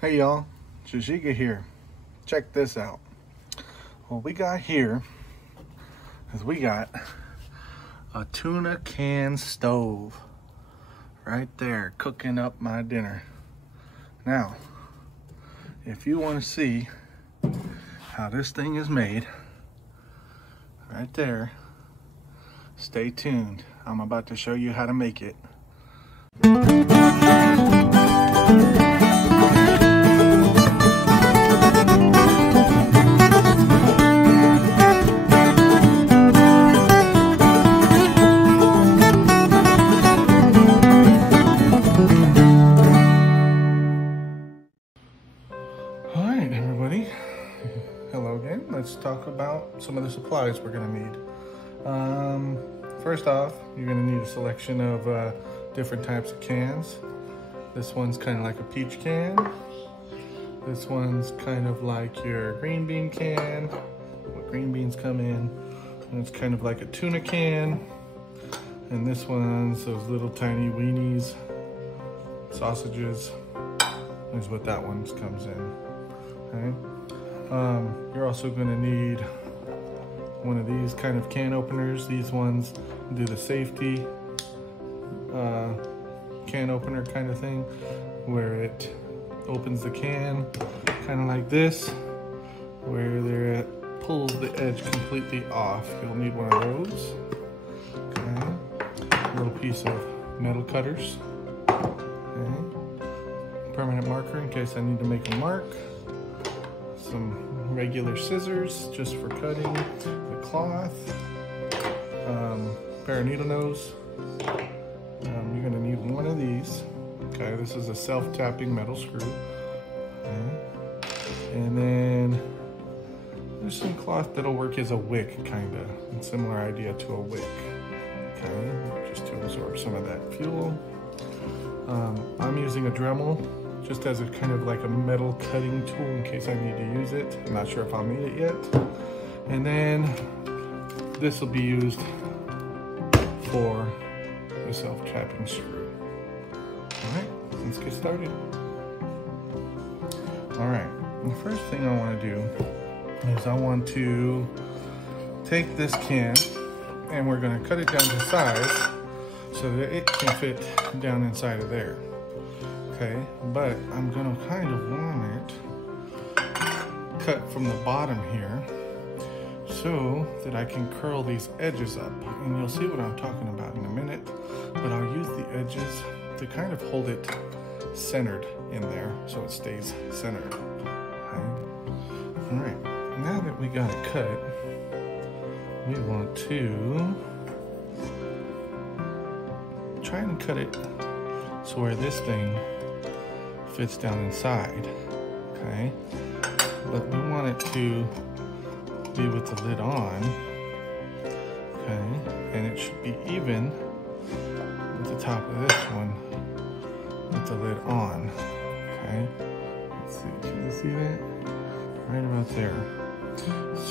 Hey y'all, Jajika here. Check this out. What we got here is we got a tuna can stove right there cooking up my dinner. Now, if you want to see how this thing is made, right there, stay tuned. I'm about to show you how to make it. Alright everybody, hello again. Let's talk about some of the supplies we're going to need. First off, you're going to need a selection of different types of cans. This one's kind of like a peach can. This one's kind of like your green bean can, what green beans come in. And it's kind of like a tuna can. And this one's those little tiny weenies, sausages, is what that one comes in. Okay. You're also going to need one of these kind of can openers. These ones do the safety can opener kind of thing, where it opens the can kind of like this, where it pulls the edge completely off. You'll need one of those. Okay. A little piece of metal cutters. Okay. Permanent marker in case I need to make a mark. Some regular scissors just for cutting the cloth. Pair of needle nose. You're going to need one of these. Okay, this is a self-tapping metal screw. Okay. And then there's some cloth that'll work as a wick, kind of. A similar idea to a wick. Okay, just to absorb some of that fuel. I'm using a Dremel just as a kind of like a metal cutting tool in case I need to use it. I'm not sure if I'll need it yet. And then this will be used for the self-tapping screw. All right, let's get started. All right, the first thing I want to do is I want to take this can and we're going to cut it down to size so that it can fit down inside of there. Okay, but I'm gonna kind of want it cut from the bottom here so that I can curl these edges up. And you'll see what I'm talking about in a minute, but I'll use the edges to kind of hold it centered in there so it stays centered. Okay. All right, now that we got it cut, we want to try and cut it so where this thing fits down inside, okay? But we want it to be with the lid on, okay? And it should be even with the top of this one with the lid on, okay? Let's see, can you see that? Right about there.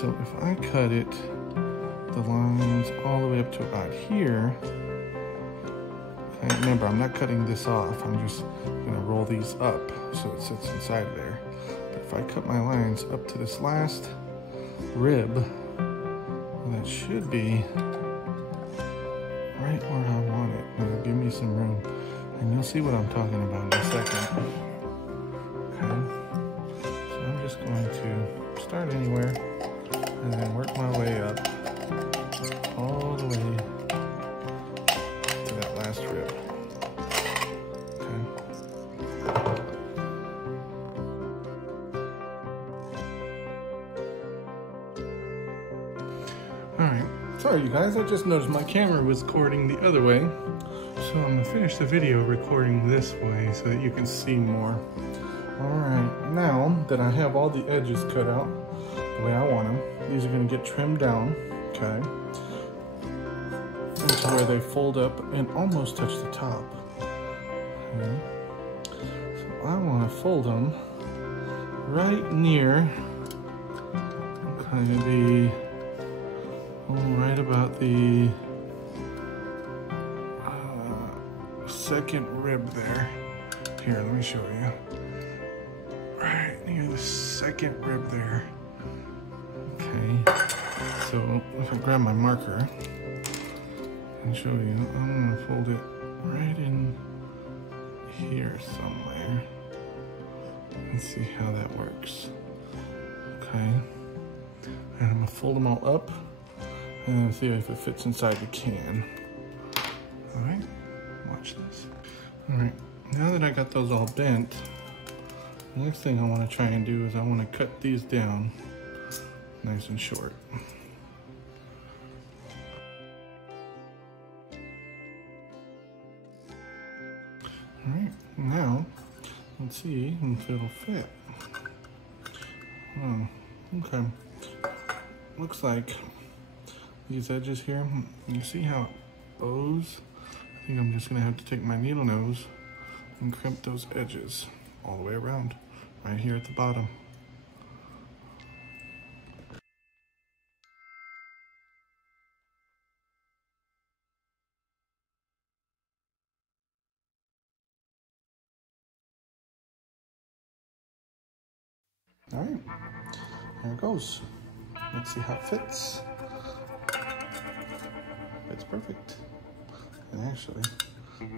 So if I cut it, the lines all the way up to about here. Okay, remember, I'm not cutting this off. I'm just gonna roll these up so it sits inside there. But if I cut my lines up to this last rib, that should be right where I want it. It'll give me some room. And you'll see what I'm talking about in a second. Okay, so I'm just going to start anywhere and then work my way up all the way to that last rib. Okay. Alright, sorry you guys, I just noticed my camera was recording the other way. So I'm gonna finish the video recording this way so that you can see more. Alright, now that I have all the edges cut out the way I want them, these are gonna get trimmed down, okay? To where they fold up and almost touch the top. Okay. So I want to fold them right near kind of the, right about the second rib there. Here, let me show you. second rib there. Okay, so if I grab my marker and show you, I'm gonna fold it right in here somewhere and see how that works. Okay, and I'm gonna fold them all up and see if it fits inside the can. All right, watch this. All right, now that I got those all bent, the next thing I want to try and do is I want to cut these down nice and short. All right, now let's see if it'll fit. Oh, okay. Looks like these edges here, you see how it bows? I think I'm just gonna have to take my needle nose and crimp those edges all the way around, right here at the bottom. All right, there it goes. Let's see how it fits. It's perfect. And actually,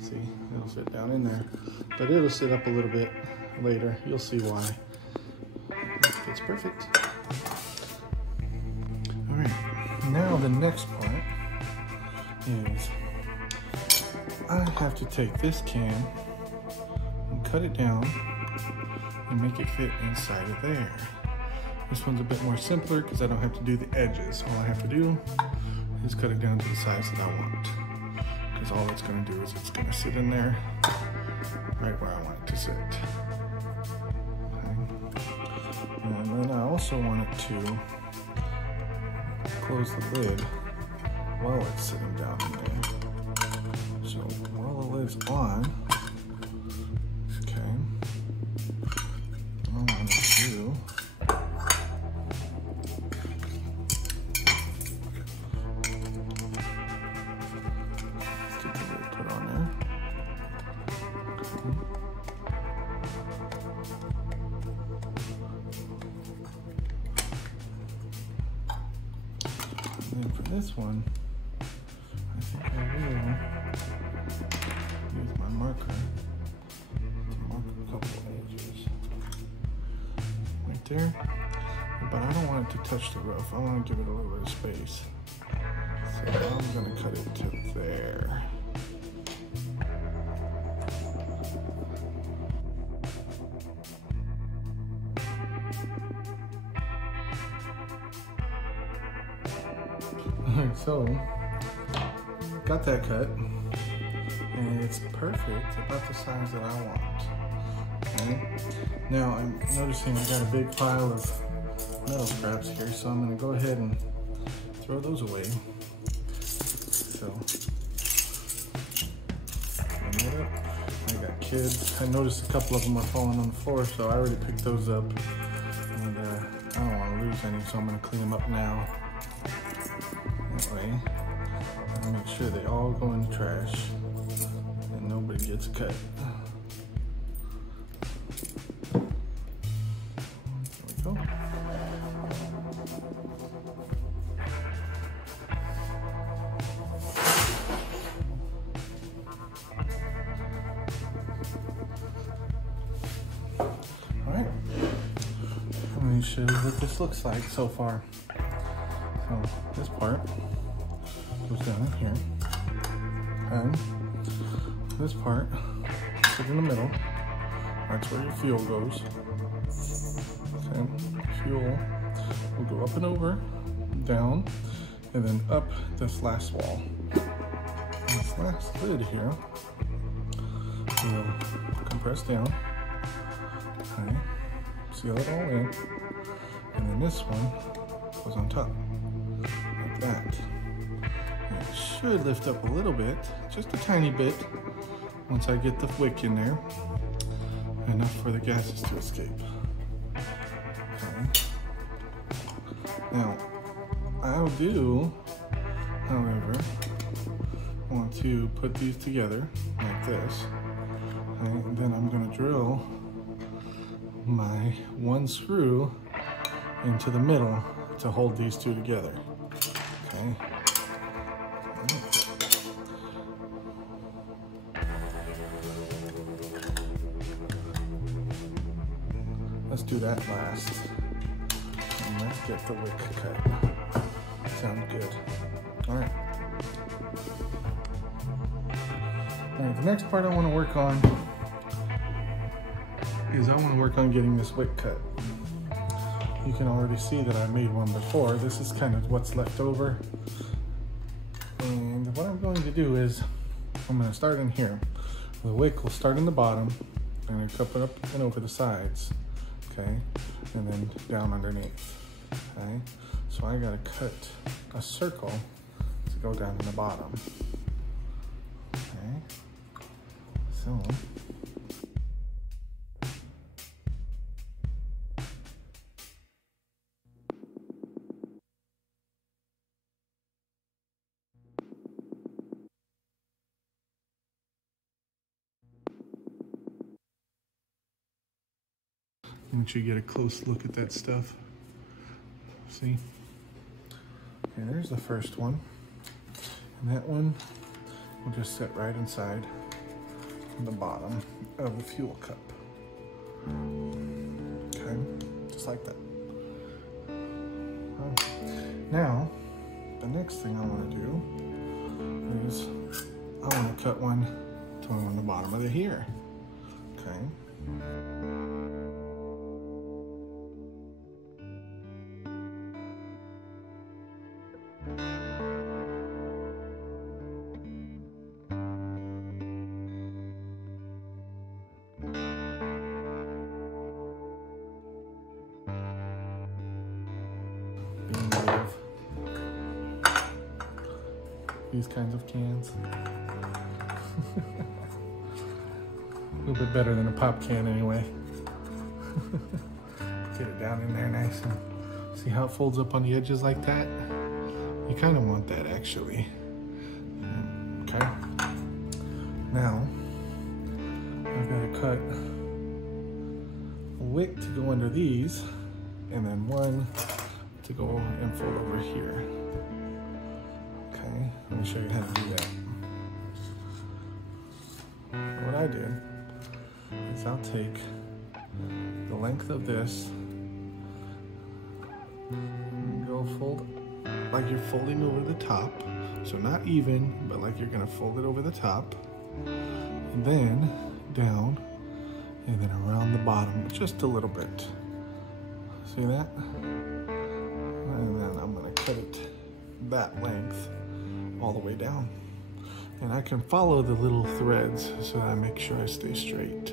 see, it'll fit down in there, but it'll sit up a little bit later. You'll see why. It fits perfect. All right, now the next part is I have to take this can and cut it down and make it fit inside of there. This one's a bit more simpler because I don't have to do the edges. All I have to do is cut it down to the size that I want. Because all it's going to do is it's going to sit in there right where I want it to sit. Okay. And then I also want it to close the lid while it's sitting down in there. So while the lid's on, okay, all I want to do this one, I think I will use my marker to mark a couple of edges right there, but I don't want it to touch the roof. I want to give it a little bit of space, so I'm going to cut it to there. Alright, so got that cut, and it's perfect, about the size that I want. Okay. Now I'm noticing I got a big pile of metal scraps here, so I'm going to go ahead and throw those away. So, I got kids. I noticed a couple of them are falling on the floor, so I already picked those up, and I don't want to lose any, so I'm going to clean them up now. That way, and make sure they all go in the trash and nobody gets cut. There we go. All right, I'm going to show you what this looks like so far. So this part goes down in here, and this part sits in the middle. That's where your fuel goes. Okay, fuel will go up and over, down, and then up this last wall. And this last lid here will compress down. Okay, seal it all in, and then this one goes on top. That. And it should lift up a little bit, just a tiny bit, once I get the wick in there, enough for the gases to escape. Okay. Now, I do, however, want to put these together like this, okay, and then I'm going to drill my one screw into the middle to hold these two together. Okay. Let's do that last. And let's get the wick cut. Sounds good. All right. All right, the next part I want to work on is I want to work on getting this wick cut. You can already see that I made one before. This is kind of what's left over. And what I'm going to do is I'm going to start in here. The wick will start in the bottom and I cup it up and over the sides. Okay, and then down underneath. Okay, so I gotta cut a circle to go down in the bottom. Okay, so make sure you get a close look at that stuff. See? Okay, there's the first one. And that one will just sit right inside the bottom of the fuel cup. Okay, just like that. Now, the next thing I want to do is I want to cut one to on the bottom of the here. Okay. These kinds of cans. A little bit better than a pop can anyway. Get it down in there nice and see how it folds up on the edges like that? You kind of want that actually. Okay. Now, I've got to cut a wick to go under these and then one to go and fold over here. Okay, let me show you how to do that. What I did is I'll take the length of this and go fold like you're folding over the top. So not even, but like you're gonna fold it over the top. And then down and then around the bottom just a little bit. See that? And then I'm gonna cut it that length all the way down. And I can follow the little threads so that I make sure I stay straight.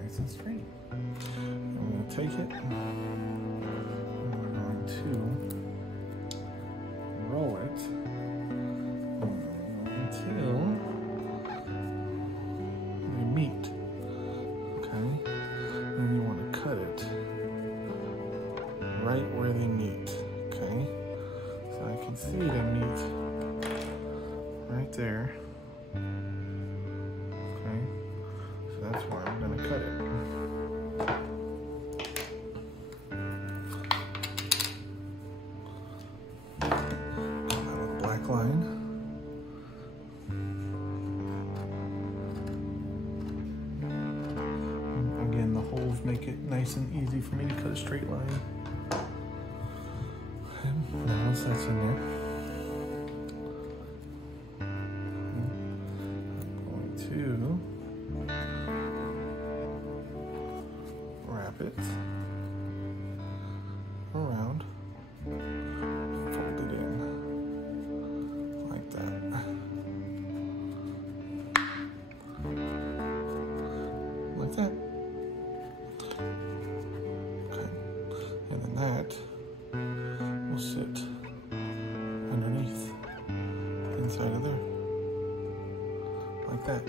Nice and straight. I'm going to take it and we're going to roll it until they meet. Okay, then you want to cut it right where they meet. Okay, so I can see them meet right there. Okay, so that's where I'm going to cut it. Line. Again, the holes make it nice and easy for me to cut a straight line. And now once that's in there, I'm going to wrap it around. Like that. Okay. And then that will sit underneath inside of there. Like that.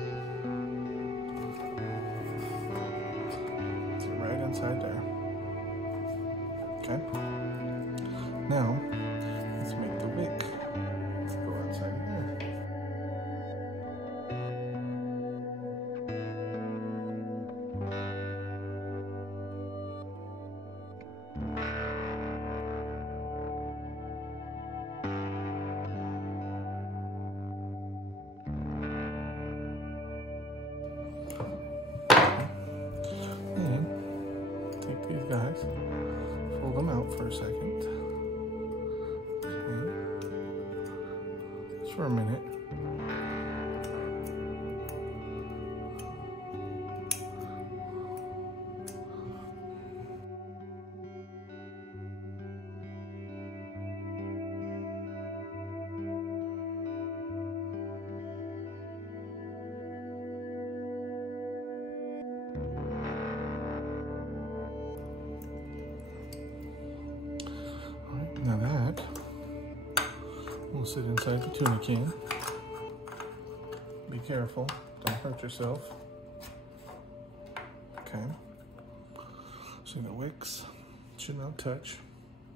inside there. Okay. Now, let's make the wick go outside of there. These guys, fold them out for a second. Okay. Just for a minute. Now that will sit inside the tuna can. Be careful, don't hurt yourself. Okay. So the wicks should not touch.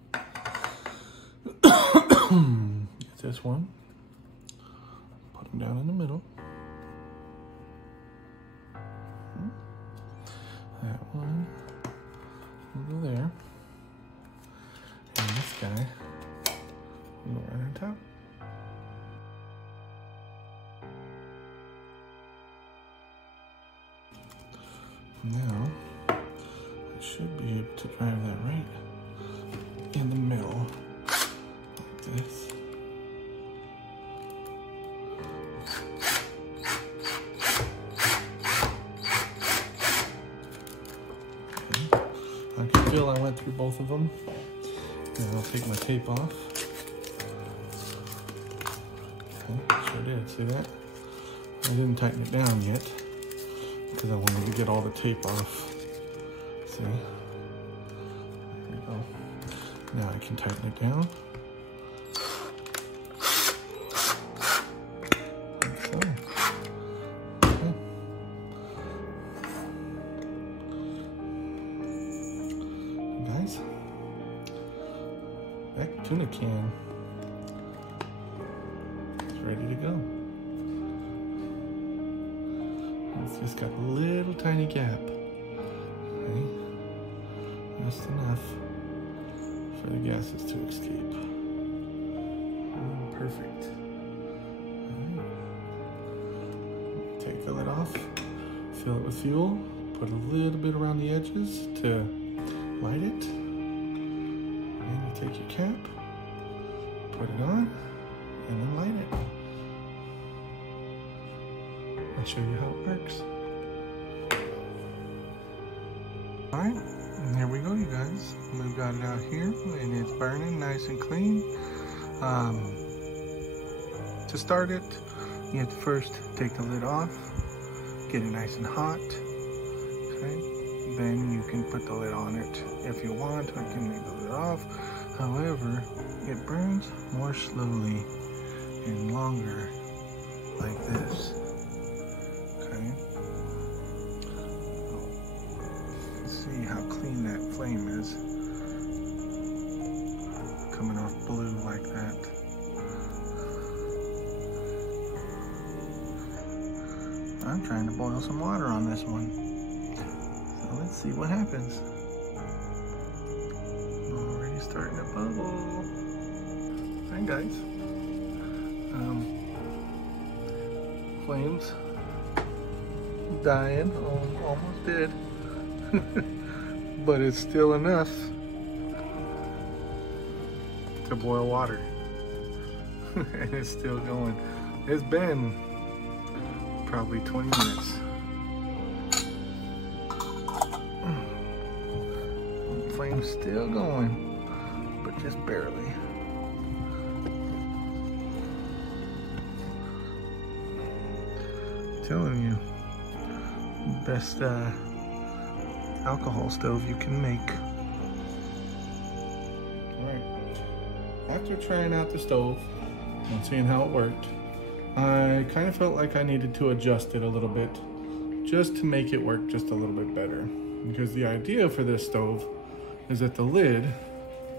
Get this one. Put them down in the middle. That one will go there. And this guy will go right on top. Now, I should be able to drive that right in the middle, like this. Okay. I can feel I went through both of them. And I'll take my tape off. Okay, sure did, see that? I didn't tighten it down yet because I wanted to get all the tape off. See? There we go. Now I can tighten it down. Like so. Okay. Guys, that tuna can is ready to go. It's just got a little tiny gap. Okay. Just enough for the gases to escape. Perfect. All right. Take the lid off, fill it with fuel, put a little bit around the edges to light it. And you take your cap, put it on, and then light it. I'll show you how it works. All right, and here we go, you guys. We've got it out here, and it's burning nice and clean. To start it, you have to first take the lid off, get it nice and hot. Okay, then you can put the lid on it if you want, or you can leave the lid off. However, it burns more slowly and longer like this. Okay. See how clean that flame is. Coming off blue like that. I'm trying to boil some water on this one. So let's see what happens. Already starting to bubble. Hi guys. Flames dying, almost dead. But it's still enough to boil water. And it's still going. It's been probably 20 minutes. The flame's still going, but just barely. I'm telling you, best alcohol stove you can make. Alright, after trying out the stove and seeing how it worked, I kind of felt like I needed to adjust it a little bit just to make it work just a little bit better. Because the idea for this stove is that the lid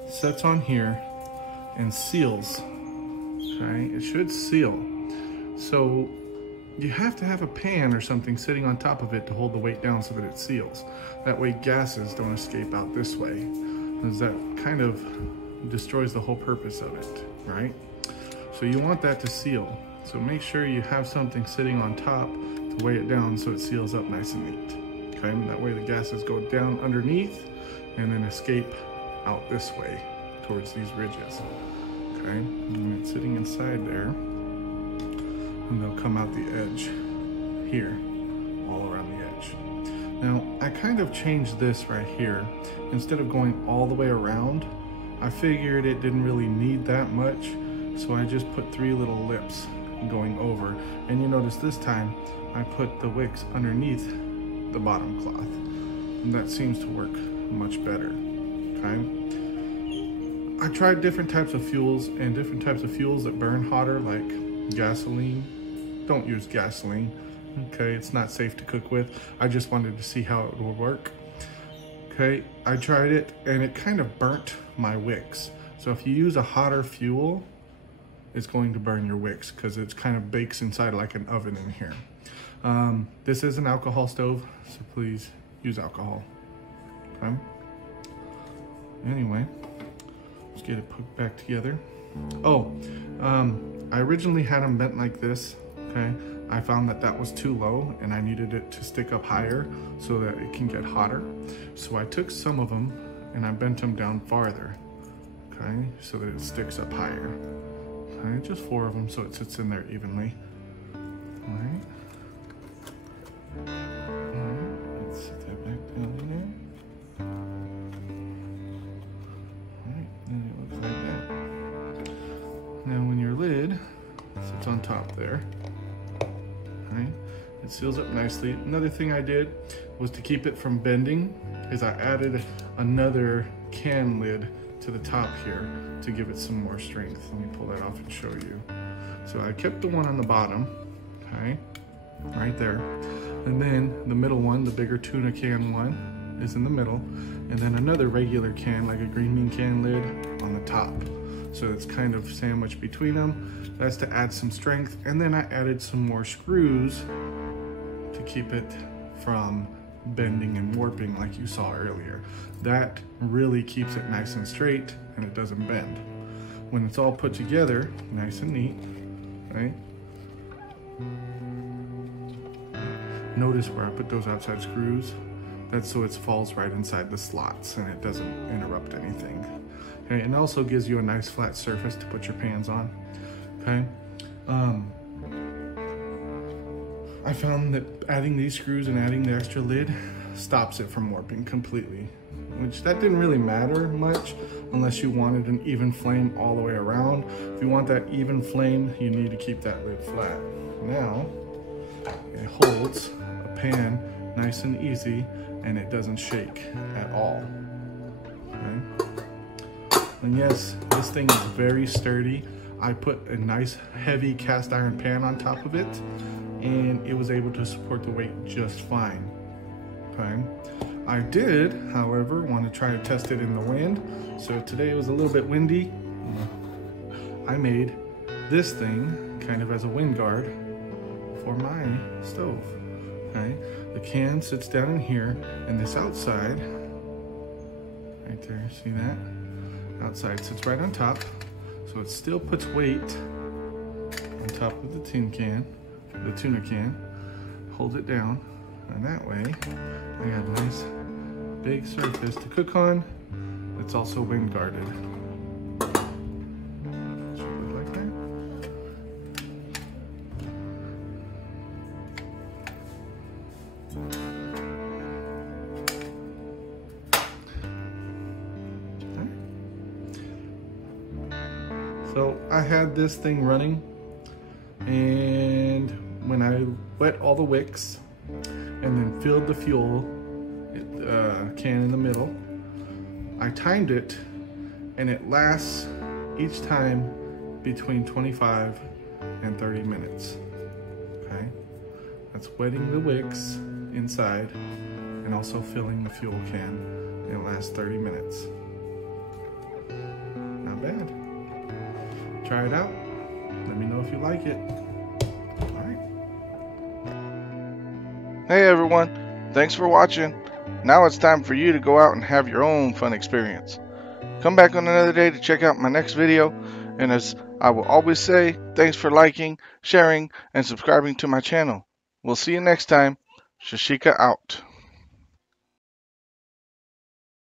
sets on here and seals, okay? It should seal. So you have to have a pan or something sitting on top of it to hold the weight down so that it seals. That way gases don't escape out this way, because that kind of destroys the whole purpose of it, right? So you want that to seal. So make sure you have something sitting on top to weigh it down so it seals up nice and neat, okay? And that way the gases go down underneath and then escape out this way towards these ridges, okay? And it's sitting inside there, and they'll come out the edge here, all around the edge. Now, I kind of changed this right here. Instead of going all the way around, I figured it didn't really need that much, so I just put 3 little lips going over. And you notice this time, I put the wicks underneath the bottom cloth. And that seems to work much better, okay? I tried different types of fuels, and different types of fuels that burn hotter, like gasoline. Don't use gasoline, okay? It's not safe to cook with. I just wanted to see how it would work. Okay, I tried it and it kind of burnt my wicks. So if you use a hotter fuel, it's going to burn your wicks because it kind of bakes inside like an oven in here. This is an alcohol stove, so please use alcohol, okay? Anyway, let's get it put back together. Oh, I originally had them bent like this, okay? I found that that was too low and I needed it to stick up higher so that it can get hotter. So I took some of them and I bent them down farther, okay? So that it sticks up higher. Okay, just 4 of them so it sits in there evenly. All right. All right, let's set that back down in there. All right, and it looks like that. Now when your lid sits on top there, right, it seals up nicely. Another thing I did was to keep it from bending is I added another can lid to the top here to give it some more strength. Let me pull that off and show you. So I kept the one on the bottom, okay, right there. And then the middle one, the bigger tuna can one, is in the middle. And then another regular can, like a green bean can lid, on the top. So it's kind of sandwiched between them. That's to add some strength. And then I added some more screws to keep it from bending and warping like you saw earlier. That really keeps it nice and straight and it doesn't bend. When it's all put together, nice and neat, right? Notice where I put those outside screws. That's so it falls right inside the slots and it doesn't interrupt anything. Okay, and also gives you a nice flat surface to put your pans on, okay? I found that adding these screws and adding the extra lid stops it from warping completely, which that didn't really matter much unless you wanted an even flame all the way around. If you want that even flame, you need to keep that lid flat. Now, it holds a pan nice and easy and it doesn't shake at all, okay? And yes, this thing is very sturdy. I put a nice heavy cast iron pan on top of it and it was able to support the weight just fine, okay? I did, however, want to try to test it in the wind. So today it was a little bit windy. I made this thing kind of as a wind guard for my stove, okay? The can sits down in here and this outside, right there, see that? Outside sits right on top. So it still puts weight on top of the tin can, the tuna can, holds it down, and that way I got a nice big surface to cook on. It's also wind guarded. Should look like that. So I had this thing running, and when I wet all the wicks and then filled the fuel can in the middle, I timed it and it lasts each time between 25 and 30 minutes, okay? That's wetting the wicks inside and also filling the fuel can. It lasts 30 minutes. Not bad. Try it out. Let me know if you like it. All right. Hey everyone, thanks for watching. Now it's time for you to go out and have your own fun experience. Come back on another day to check out my next video, and as I will always say, thanks for liking, sharing, and subscribing to my channel. We'll see you next time. Shashika out.